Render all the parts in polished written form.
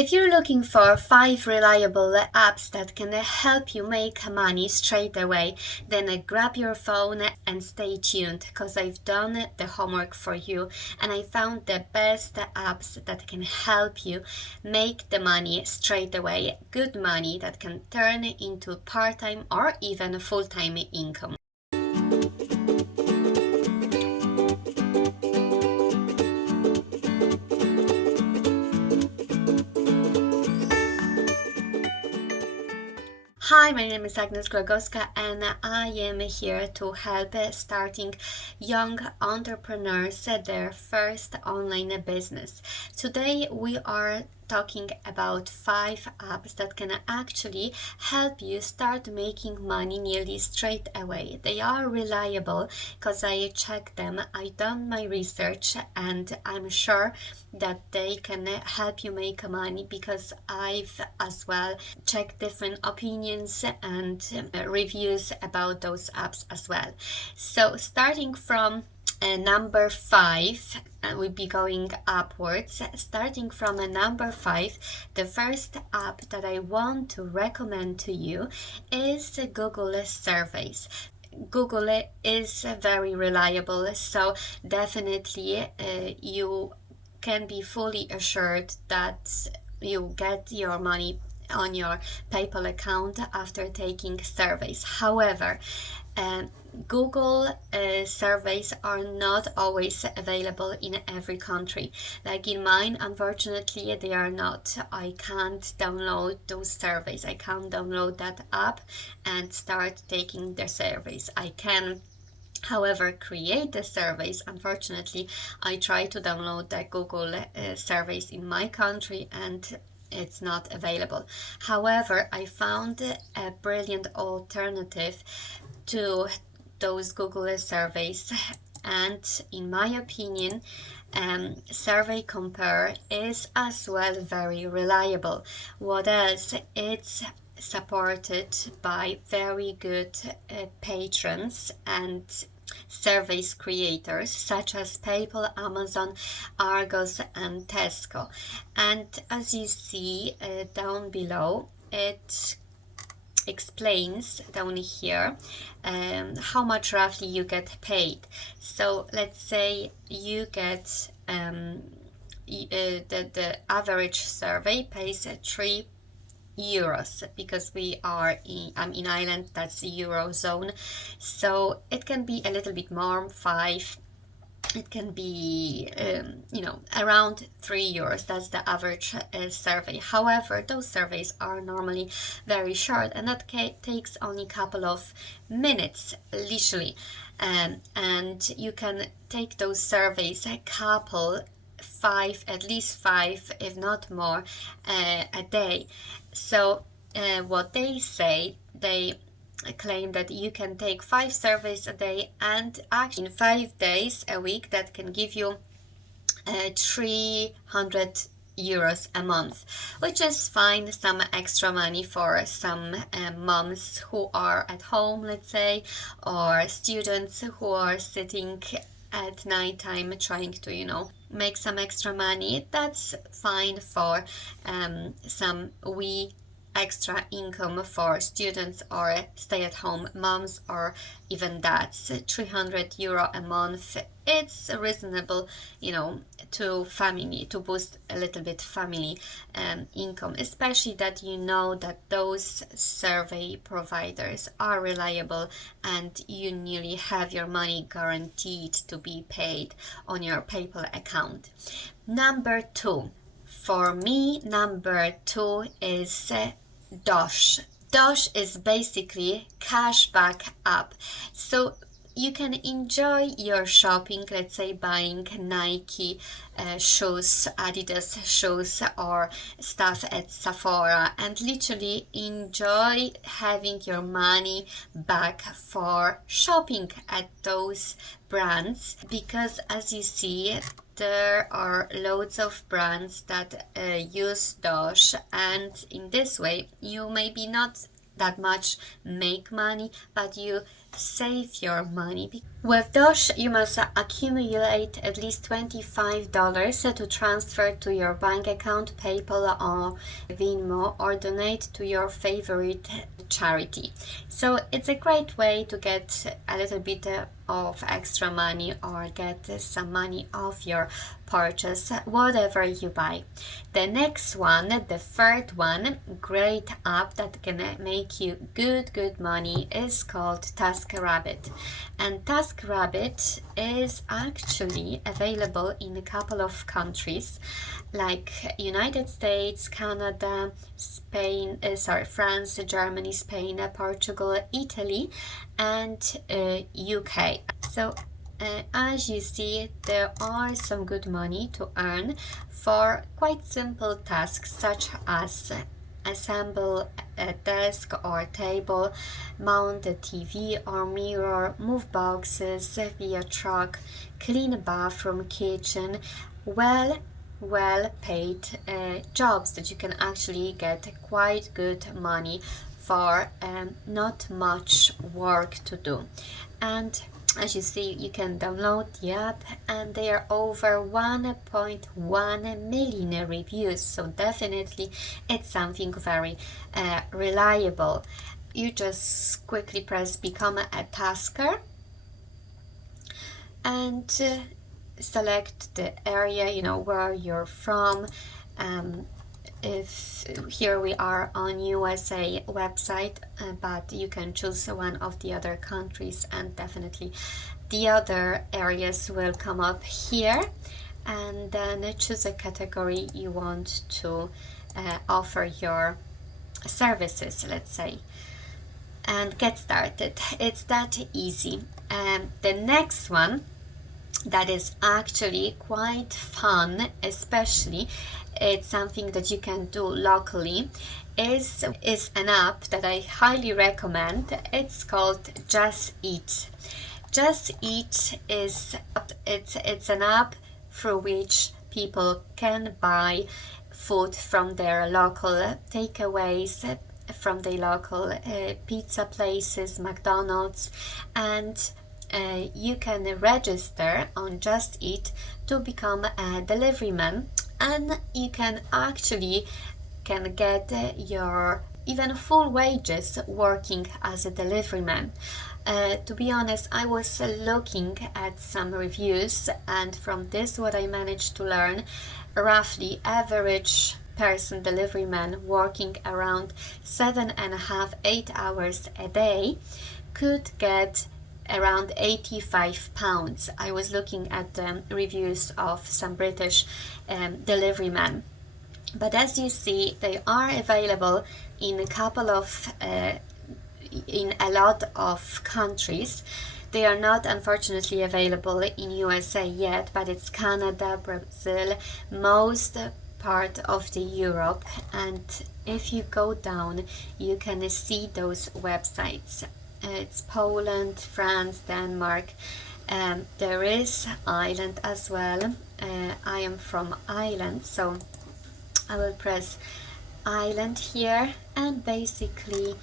If you're looking for 5 reliable apps that can help you make money straight away, then grab your phone and stay tuned because I've done the homework for you and I found the best apps that can help you make the money straight away. Good money that can turn into part-time or even full-time income. Hi, my name is Agnes Glogowska and I am here to help starting young entrepreneurs their first online business. Today we are talking about 5 apps that can actually help you start making money nearly straight away. They are reliable because I checked them, I done my research, and I'm sure that they can help you make money because I've as well checked different opinions and reviews about those apps as well. So starting from number 5, we'll be going upwards. Starting from number 5, the first app that I want to recommend to you is Google Surveys. Google is very reliable, so definitely you can be fully assured that you get your money on your PayPal account after taking surveys. However, Google surveys are not always available in every country. Like in mine, unfortunately, they are not. I can't download those surveys. I can't download that app and start taking the surveys. I can, however, create the surveys. Unfortunately, I try to download the Google surveys in my country and it's not available. However, I found a brilliant alternative to those Google surveys, and in my opinion, Survey Compare is as well very reliable. What else? It's supported by very good patrons and surveys creators such as PayPal, Amazon, Argos, and Tesco. And as you see down below, it explains down here how much roughly you get paid. So let's say you get the average survey pays €3 because we are I'm in Ireland, that's the Eurozone, so it can be a little bit more, 5, it can be around €3. That's the average survey. However, those surveys are normally very short and that takes only a couple of minutes literally, and you can take those surveys a couple, 5, at least 5 if not more a day. So what they say, they claim that you can take 5 surveys a day, and actually in 5 days a week that can give you €300 a month, which is fine, some extra money for some moms who are at home, let's say, or students who are sitting at night time trying to make some extra money. That's fine for some extra income for students or stay-at-home moms or even dads. €300 a month, it's reasonable, to family, to boost a little bit family income, especially that that those survey providers are reliable and you nearly have your money guaranteed to be paid on your PayPal account. Number 2. For me, number 2 is Dosh. Dosh is basically cashback app. So you can enjoy your shopping, let's say buying Nike shoes, Adidas shoes or stuff at Sephora, and literally enjoy having your money back for shopping at those brands, because as you see, there are loads of brands that use Dosh, and in this way you maybe not that much make money, but you save your money. With Dosh, you must accumulate at least $25 to transfer to your bank account, PayPal or Venmo, or donate to your favorite charity. So it's a great way to get a little bit of extra money or get some money off your purchase, whatever you buy. The next one, the third one, great app that can make you good money is called TaskRabbit. And TaskRabbit is actually available in a couple of countries like United States, Canada, Spain, France, Germany, Spain, Portugal, Italy, and UK. So as you see, there are some good money to earn for quite simple tasks such as assemble a desk or table, mount a TV or mirror, move boxes via truck, clean a bathroom, kitchen. Well paid jobs that you can actually get quite good money for not much work to do. And as you see, you can download the app, and there are over 1.1 million reviews, so definitely it's something very reliable. You just quickly press become a tasker and select the area, where you're from. If here we are on USA website, but you can choose one of the other countries, and definitely the other areas will come up here. And then choose a category you want to offer your services, let's say, and get started. It's that easy. The next one that is actually quite fun, especially it's something that you can do locally, is an app that I highly recommend. It's called Just Eat. Just Eat is it's an app through which people can buy food from their local takeaways, from the local pizza places, McDonald's, and you can register on Just Eat to become a delivery man, and you can actually get your even full wages working as a delivery man. To be honest, I was looking at some reviews, and from this what I managed to learn, roughly average person delivery man working around 7.5-8 hours a day could get around £85. I was looking at the reviews of some British delivery men. But as you see, they are available in in a lot of countries. They are not unfortunately available in USA yet, but it's Canada, Brazil, most part of the Europe. And if you go down, you can see those websites. It's Poland, France, Denmark. There is Ireland as well. I am from Ireland, so I will press Ireland here, and basically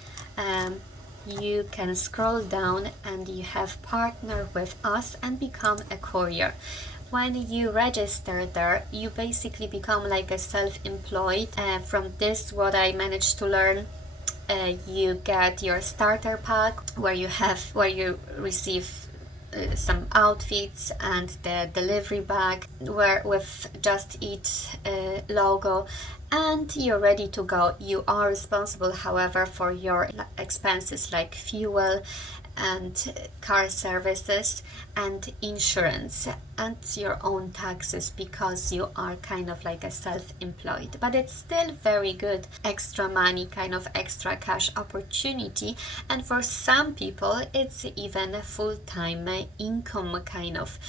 you can scroll down and you have partner with us and become a courier. When you register there, you basically become like a self-employed. From this, what I managed to learn, you get your starter pack where you receive some outfits and the delivery bag with Just Eat logo, and you're ready to go. You are responsible, however, for your expenses like fuel and car services and insurance and your own taxes, because you are kind of like a self-employed. But it's still very good extra money, kind of extra cash opportunity, and for some people it's even a full-time income kind of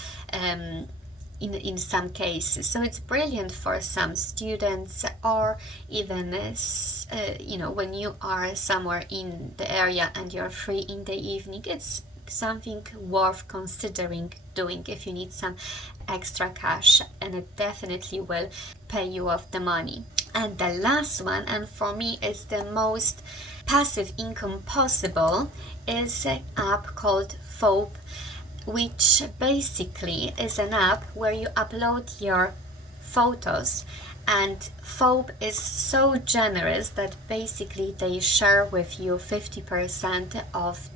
in some cases. So it's brilliant for some students, or even when you are somewhere in the area and you're free in the evening. It's something worth considering doing if you need some extra cash, and it definitely will pay you off the money. And the last one, and for me is the most passive income possible, is an app called Phobe, which basically is an app where you upload your photos, and Phobe is so generous that basically they share with you 50% of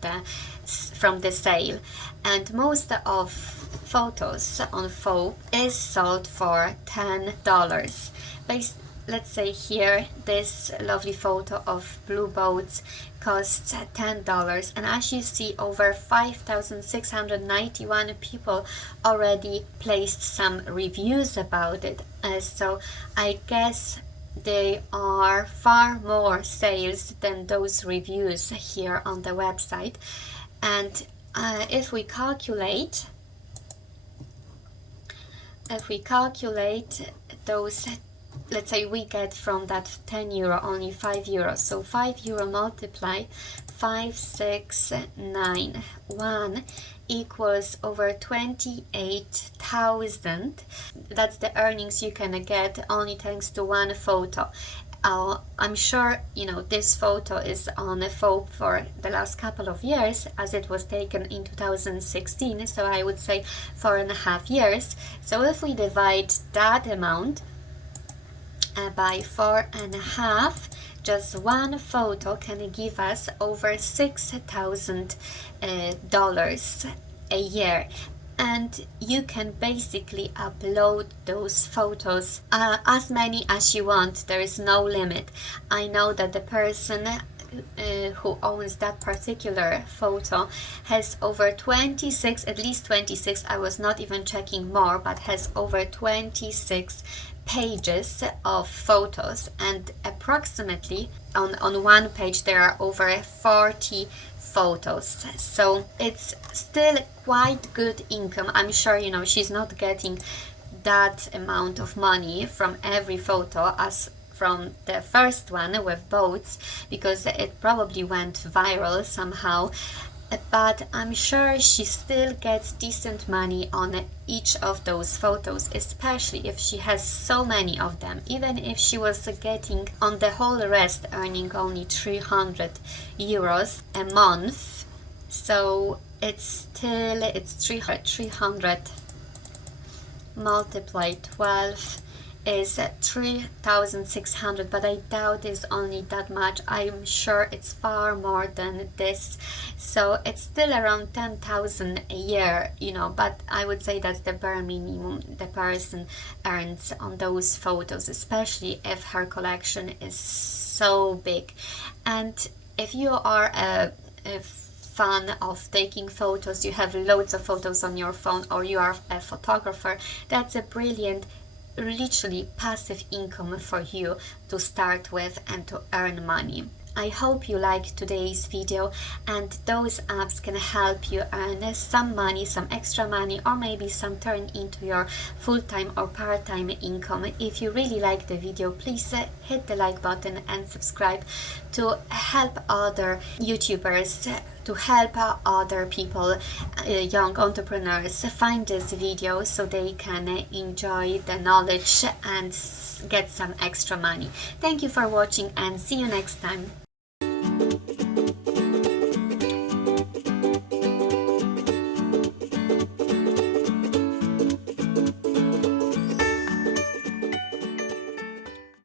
from the sale, and most of photos on Phobe is sold for $10. Let's say here this lovely photo of blue boats costs $10, and as you see, over 5,691 people already placed some reviews about it. So I guess they are far more sales than those reviews here on the website. And if we calculate those, let's say we get from that 10 euro only 5 euros, so 5 euro multiply 5691 equals over 28,000. That's the earnings you can get only thanks to one photo. I'm sure you know this photo is on a Phobe for the last couple of years, as it was taken in 2016, so I would say 4.5 years. So if we divide that amount by 4.5, just one photo can give us over $6,000 a year. And you can basically upload those photos as many as you want. There is no limit. I know that the person who owns that particular photo has over 26, at least 26, I was not even checking more, but has over 26 pages of photos, and approximately on one page there are over 40 photos. So it's still quite good income. I'm sure you know she's not getting that amount of money from every photo as from the first one with boats, because it probably went viral somehow, but I'm sure she still gets decent money on each of those photos, especially if she has so many of them. Even if she was getting on the whole rest, earning only 300 euros a month, so it's 300 multiplied 12 is 3,600, but I doubt it's only that much. I'm sure it's far more than this, so it's still around 10,000 a year, you know, but I would say that's the bare minimum the person earns on those photos, especially if her collection is so big. And if you are a fan of taking photos, you have loads of photos on your phone, or you are a photographer, that's a brilliant, literally passive income for you to start with and to earn money. I hope you liked today's video, and those apps can help you earn some money, some extra money, or maybe some turn into your full-time or part-time income. If you really like the video, please hit the like button and subscribe to help other YouTubers, to help other people, young entrepreneurs, find this video so they can enjoy the knowledge and get some extra money. Thank you for watching, and see you next time.